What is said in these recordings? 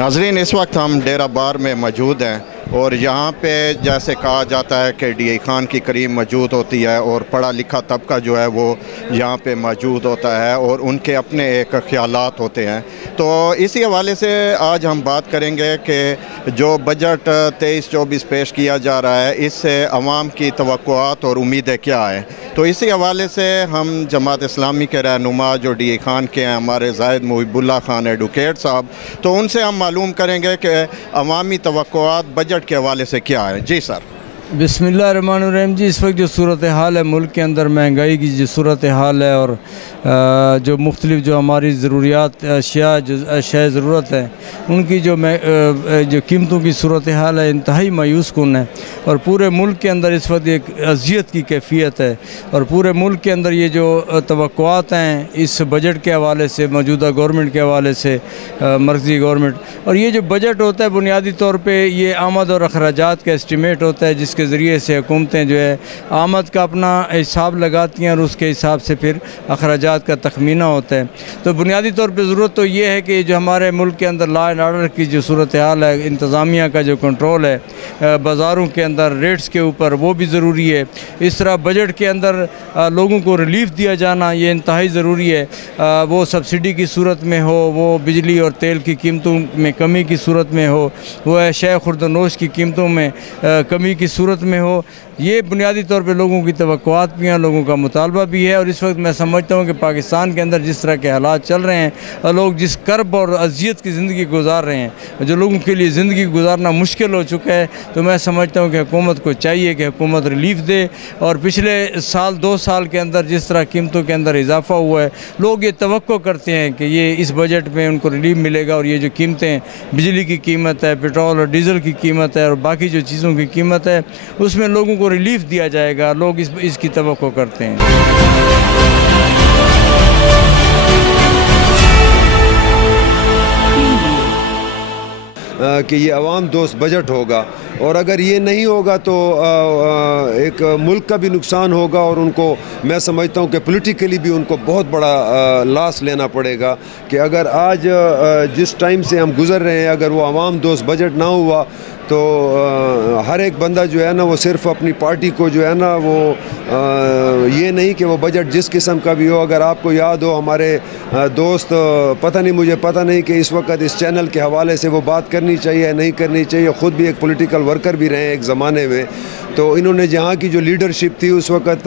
नाजरीन, इस वक्त हम डेरा बार में मौजूद हैं और यहाँ पे जैसे कहा जाता है कि डी खान की करीम मौजूद होती है और पढ़ा लिखा तबका जो है वो यहाँ पे मौजूद होता है और उनके अपने एक ख्यालात होते हैं। तो इसी हवाले से आज हम बात करेंगे कि जो बजट 23-24 पेश किया जा रहा है, इससे अवाम की तवक्कुआत और उम्मीदें क्या हैं। तो इसी हवाले से हम जमात इस्लामी के रहनुमा जो डी खान के हैं, हमारे ज़ाहिद मुहिबुल्लाह खान एडवोकेट साहब, तो उनसे हम मालूम करेंगे कि अवामी तवक्कुआत बजट के हवाले से क्या है। जी सर। बिस्मिल्लाहिर्रहमानिर्रहीम। जी, इस वक्त जो सूरत हाल है मुल्क के अंदर, महंगाई की जो सूरत हाल है और जो मुख्तलिफ़ जो हमारी ज़रूरियात अशिया ज़रूरत है उनकी जो कीमतों की सूरत हाल है इंतहाई मायूस कुन है। और पूरे मुल्क के अंदर इस वक्त एक अज़ियत की कैफियत है और पूरे मुल्क के अंदर ये जो तवक्कुआत हैं इस बजट के हवाले से, मौजूदा गवर्नमेंट के हवाले से, मरकज़ी गवर्नमेंट, और ये जो बजट होता है बुनियादी तौर पर ये आमद और अखराजात का एस्टिमेट होता है जिसके ज़रिए से हुकूमतें जो है आमद का अपना हिसाब लगाती हैं और उसके हिसाब से फिर अखराजात का तखमीना होता है। तो बुनियादी तौर पर ज़रूरत तो ये है कि जो हमारे मुल्क के अंदर लॉ एंड ऑर्डर की जो सूरत हाल है, इंतज़ामिया का जो कंट्रोल है बाज़ारों के अंदर रेट्स के ऊपर, वो भी ज़रूरी है। इस तरह बजट के अंदर लोगों को रिलीफ़ दिया जाना ये इंतहाई ज़रूरी है। वो सब्सिडी की सूरत में हो, वो बिजली और तेल की कीमतों में कमी की सूरत में हो, वो अशिया खुर्दनोश की कीमतों में कमी की सूरत में हो, ये बुनियादी तौर पे लोगों की तवक्कुआत भी हैं, लोगों का मुतालबा भी है। और इस वक्त मैं समझता हूँ कि पाकिस्तान के अंदर जिस तरह के हालात चल रहे हैं और लोग जिस कर्ब और अज़ियत की ज़िंदगी गुजार रहे हैं, जो लोगों के लिए ज़िंदगी गुजारना मुश्किल हो चुका है, तो मैं समझता हूँ कि हुकूमत को चाहिए कि हुकूमत रिलीफ़ दे। और पिछले साल 2 साल के अंदर जिस तरह कीमतों के अंदर इजाफ़ा हुआ है, लोग ये तवक्को करते हैं कि ये इस बजट में उनको रिलीफ़ मिलेगा और ये जो कीमतें, बिजली की कीमत है, पेट्रोल और डीज़ल की कीमत है और बाकी जो चीज़ों की कीमत है, उसमें लोगों को रिलीफ़ दिया जाएगा। लोग इसकी तवक्को करते हैं। कि ये अवाम दोस्त बजट होगा और अगर ये नहीं होगा तो एक मुल्क का भी नुकसान होगा और उनको, मैं समझता हूँ कि पॉलिटिकली भी उनको बहुत बड़ा लॉस लेना पड़ेगा। कि अगर आज जिस टाइम से हम गुज़र रहे हैं, अगर वो अवाम दोस्त बजट ना हुआ तो हर एक बंदा जो है ना वो सिर्फ अपनी पार्टी को जो है ना वो ये नहीं कि वो बजट जिस किस्म का भी हो। अगर आपको याद हो, हमारे दोस्त, मुझे पता नहीं कि इस वक्त इस चैनल के हवाले से वो बात करनी चाहिए या नहीं करनी चाहिए, ख़ुद भी एक पॉलिटिकल वर्कर भी रहे एक ज़माने में, तो इन्होंने जहाँ की जो लीडरशिप थी उस वक़्त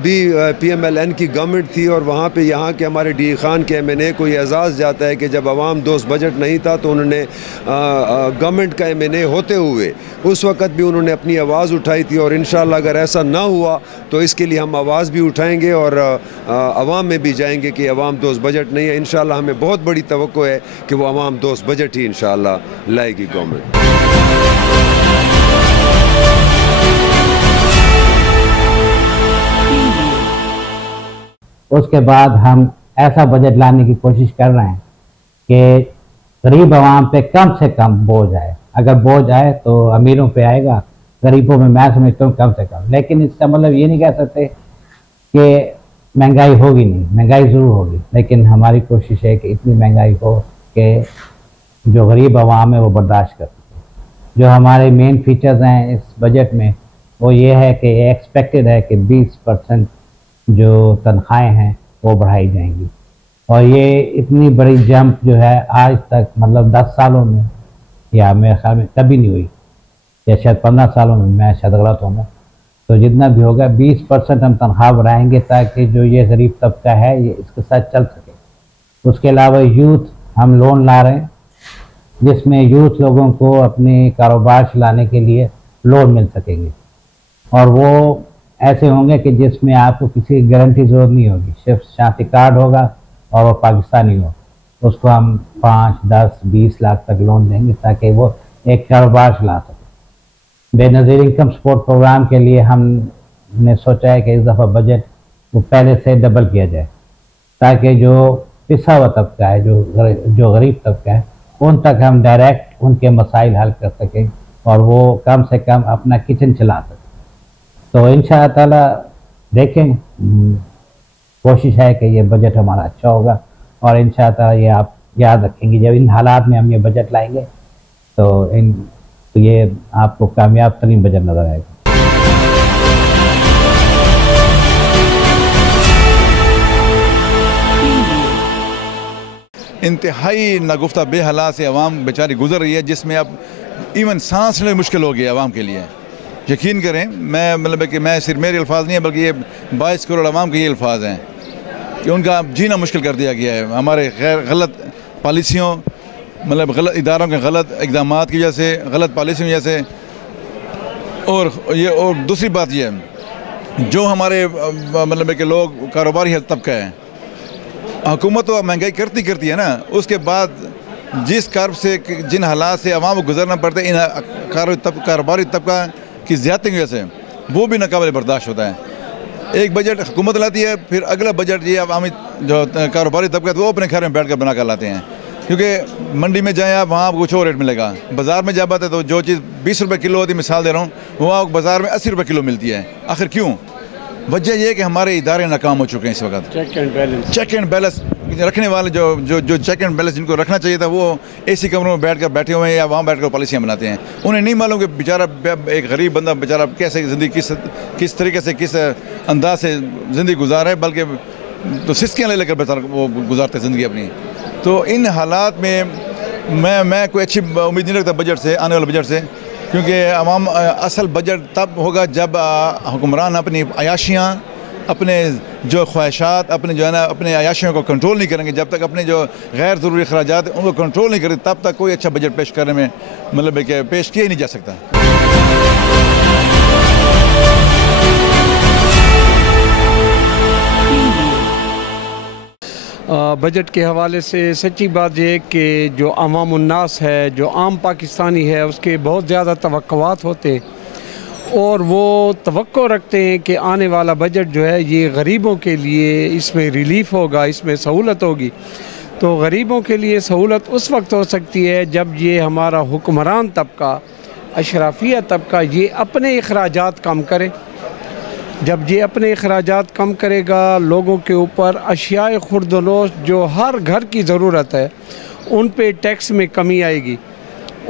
भी PMLN की गवर्नमेंट थी और वहाँ पे यहाँ के हमारे डी खान के MNA को ये एजाज़ जाता है कि जब अवाम दोस्त बजट नहीं था तो उन्होंने गवर्नमेंट का MNA होते हुए उस वक़्त भी उन्होंने अपनी आवाज़ उठाई थी। और इंशाअल्लाह अगर ऐसा ना हुआ तो इसके लिए हम आवाज़ भी उठाएँगे और अवाम में भी जाएँगे कि अवाम दोस्त बजट नहीं है। इंशाअल्लाह हमें बहुत बड़ी तवक्को है कि वो अवाम दोस्त बजट ही इंशाअल्लाह लाएगी गवर्नमेंट। उसके बाद हम ऐसा बजट लाने की कोशिश कर रहे हैं कि गरीब आवाम पे कम से कम बोझ आए। अगर बोझ आए तो अमीरों पे आएगा, गरीबों में मैं समझता हूँ कम से कम। लेकिन इसका मतलब ये नहीं कह सकते कि महंगाई होगी नहीं, महंगाई ज़रूर होगी, लेकिन हमारी कोशिश है कि इतनी महंगाई हो कि जो गरीब आवाम है वो बर्दाश्त कर सके। जो हमारे मेन फीचर्स हैं इस बजट में वो ये है कि एक्सपेक्टेड है कि 20% जो तनख्वाहें हैं वो बढ़ाई जाएंगी। और ये इतनी बड़ी जंप जो है आज तक, मतलब 10 सालों में या मेरे ख्याल में कभी नहीं हुई, या शायद 15 सालों में, मैं शायद गलत होंगे। तो जितना भी होगा 20% हम तनख्वाह बढ़ाएंगे ताकि जो ये गरीब तबका है ये इसके साथ चल सके। उसके अलावा यूथ, हम लोन ला रहे हैं जिसमें यूथ लोगों को अपने कारोबार चलाने के लिए लोन मिल सकेंगे और वो ऐसे होंगे कि जिसमें आपको किसी गारंटी ज़रूरत नहीं होगी, सिर्फ शांति कार्ड होगा और वो पाकिस्तानी हो। उसको हम 5, 10, 20 लाख तक लोन देंगे ताकि वो एक कारोबार चला सके। बेनज़ीर इनकम सपोर्ट प्रोग्राम के लिए हमने सोचा है कि इस दफ़ा बजट वो पहले से डबल किया जाए ताकि जो पिसा हुआ तबका है, जो गरीब तबका है, उन तक हम डायरेक्ट उनके मसाइल हल कर सकें और वो कम से कम अपना किचन चला सकें। तो इंशाअल्लाह ताला देखें, कोशिश है कि ये बजट हमारा अच्छा होगा और इंशाअल्लाह ये आप याद रखेंगे। जब इन हालात में हम ये बजट लाएंगे तो ये आपको कामयाब तरीन बजट नजर आएगा। इंतहाई नागुफ्ता बेहालात से आवाम बेचारी गुजर रही है, जिसमें अब इवन सांस लेना मुश्किल हो गया आवाम के लिए। यकीन करें, मैं मतलब कि मैं सिर्फ मेरे अल्फाज नहीं है बल्कि ये 22 करोड़ आवाम के ये अल्फाज हैं कि उनका जीना मुश्किल कर दिया गया है हमारे गलत पॉलिसियों, मतलब गलत इदारों के गलत इक़दाम की वजह से, गलत पॉलिसियों की वजह से। और दूसरी बात ये है, जो हमारे मतलब कि लोग कारोबारी तबका है, हुकूमत तो महंगाई करती है ना, उसके बाद जिस कर्ब से जिन हालात से आवाम को गुजरना पड़ता है इन कारोबारी तबका की ज़्यादती की वजह से, वो भी नाकाबिल बर्दाश्त होता है। एक बजट हुकूमत लाती है, फिर अगला बजट ये अवामी जो कारोबारी तबका है वो अपने घर में बैठ कर बना कर लाते हैं, क्योंकि मंडी में जाएँ आप वहाँ कुछ और रेट मिलेगा, बाज़ार में जा पाते तो जो चीज़ 20 रुपये किलो होती है, मिसाल दे रहा हूँ, वो आपको बाज़ार में 80 रुपये किलो मिलती है। आखिर क्यों? वजह यह है कि हमारे इदारे नाकाम हो चुके हैं इस वक्त। चेक एंड बैलेंस रखने वाले जो चेक एंड बैलेंस जिनको रखना चाहिए था, वो एसी कमरों में बैठे हुए हैं या वहाँ बैठकर पॉलिसियाँ बनाते हैं। उन्हें नहीं मालूम कि बेचारा एक गरीब बंदा बेचारा कैसे ज़िंदगी किस तरीके से किस अंदाज से ज़िंदगी गुजार है, बल्कि तो सिस्कियाँ ले लेकर बेचारा वो गुजारते ज़िंदगी अपनी। तो इन हालात में मैं कोई अच्छी उम्मीद नहीं रखता बजट से, आने वाले बजट से, क्योंकि अवाम असल बजट तब होगा जब हुक्मरान अपनी अयाशियाँ, अपने जो ख्वाहिशात, अपने जो है ना अपने अयाशियों को कंट्रोल नहीं करेंगे, जब तक अपने जो गैर ज़रूरी अखराजात उनको कंट्रोल नहीं करें, तब तक कोई अच्छा बजट पेश करने में मतलब कि पेश किया ही नहीं जा सकता। बजट के हवाले से सच्ची बात यह कि जो अवाम उन्नास है, जो आम पाकिस्तानी है, उसके बहुत ज़्यादा तवक्कुआत होते हैं और वो तवक्को रखते हैं कि आने वाला बजट जो है ये गरीबों के लिए इसमें रिलीफ़ होगा, इसमें सहूलत होगी। तो गरीबों के लिए सहूलत उस वक्त हो सकती है जब ये हमारा हुक्मरान तबका, अशराफिया तबका, ये अपने अखराजात कम करे। जब ये अपने अखराजात कम करेगा, लोगों के ऊपर अशियाए खुर्दनोश जो हर घर की ज़रूरत है उन पे टैक्स में कमी आएगी।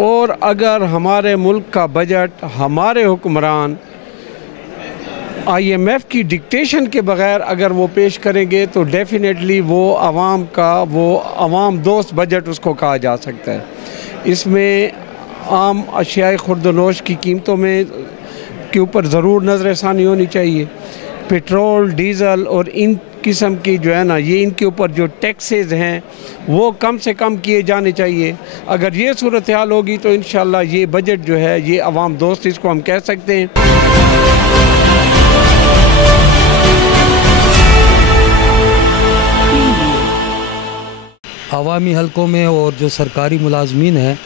और अगर हमारे मुल्क का बजट हमारे हुक्मरान IMF की डिक्टेशन के बग़ैर अगर वो पेश करेंगे तो डेफिनेटली वो आवाम दोस्त बजट उसको कहा जा सकता है। इसमें आम अशियाए खुर्दनोश की कीमतों में के ऊपर ज़रूर नज़रसानी होनी चाहिए। पेट्रोल, डीज़ल और इन किस्म की जो है ना, ये इनके ऊपर जो टैक्सेस हैं वो कम से कम किए जाने चाहिए। अगर ये सूरत हाल होगी तो इंशाल्लाह ये बजट जो है ये अवाम दोस्त इसको हम कह सकते हैं। अवामी हलकों में और जो सरकारी मुलाजमीन हैं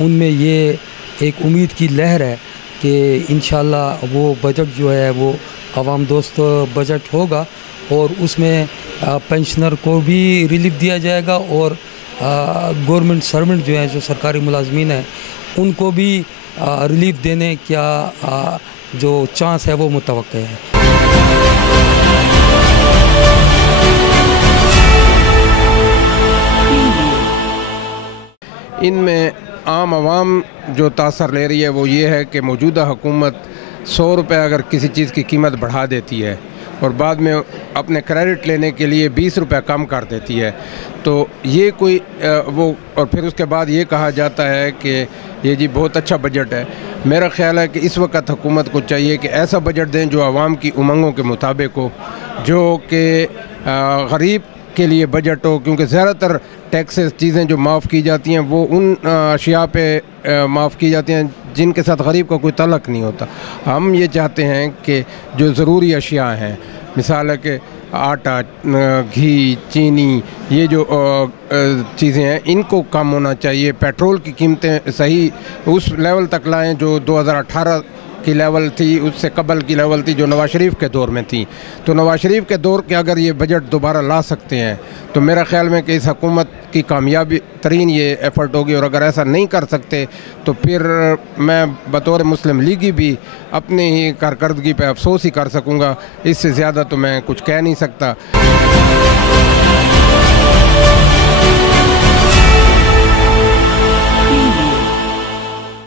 उनमें ये एक उम्मीद की लहर है कि इंशाल्लाह वो बजट जो है वो अवाम दोस्त बजट होगा और उसमें पेंशनर को भी रिलीफ दिया जाएगा और गवर्नमेंट सर्वेंट जो हैं, जो सरकारी मुलाजमीन हैं, उनको भी रिलीफ देने का जो चांस है वो मुतवक्के है। इनमें आम आवाम जो तासर ले रही है वो ये है कि मौजूदा हुकूमत 100 रुपये अगर किसी चीज़ की कीमत बढ़ा देती है और बाद में अपने क्रेडिट लेने के लिए 20 रुपये कम कर देती है, तो ये कोई वो और फिर उसके बाद ये कहा जाता है कि ये जी बहुत अच्छा बजट है। मेरा ख्याल है कि इस वक्त हुकूमत को चाहिए कि ऐसा बजट दें जो आवाम की उमंगों के मुताबिक हो, जो कि गरीब के लिए बजट हो, क्योंकि ज़्यादातर टैक्सेस चीज़ें जो माफ़ की जाती हैं वो उन अशिया पे माफ़ की जाती हैं जिनके साथ गरीब का कोई तल्लक नहीं होता। हम ये चाहते हैं कि जो ज़रूरी अशिया हैं, मिसाल है कि आटा, घी, चीनी, ये जो चीज़ें हैं इनको कम होना चाहिए। पेट्रोल की कीमतें सही उस लेवल तक लाएं जो 2018 की लेवल थी, उससे कबल की लेवल थी जो नवाज शरीफ के दौर में थी। तो नवाज शरीफ के दौर के अगर ये बजट दोबारा ला सकते हैं तो मेरा ख्याल में कि इस हुकूमत की कामयाबी तरीन ये एफ़र्ट होगी। और अगर ऐसा नहीं कर सकते तो फिर मैं बतौर मुस्लिम लीगी भी अपनी ही कारकर्दगी पे अफसोस ही कर सकूँगा। इससे ज़्यादा तो मैं कुछ कह नहीं सकता।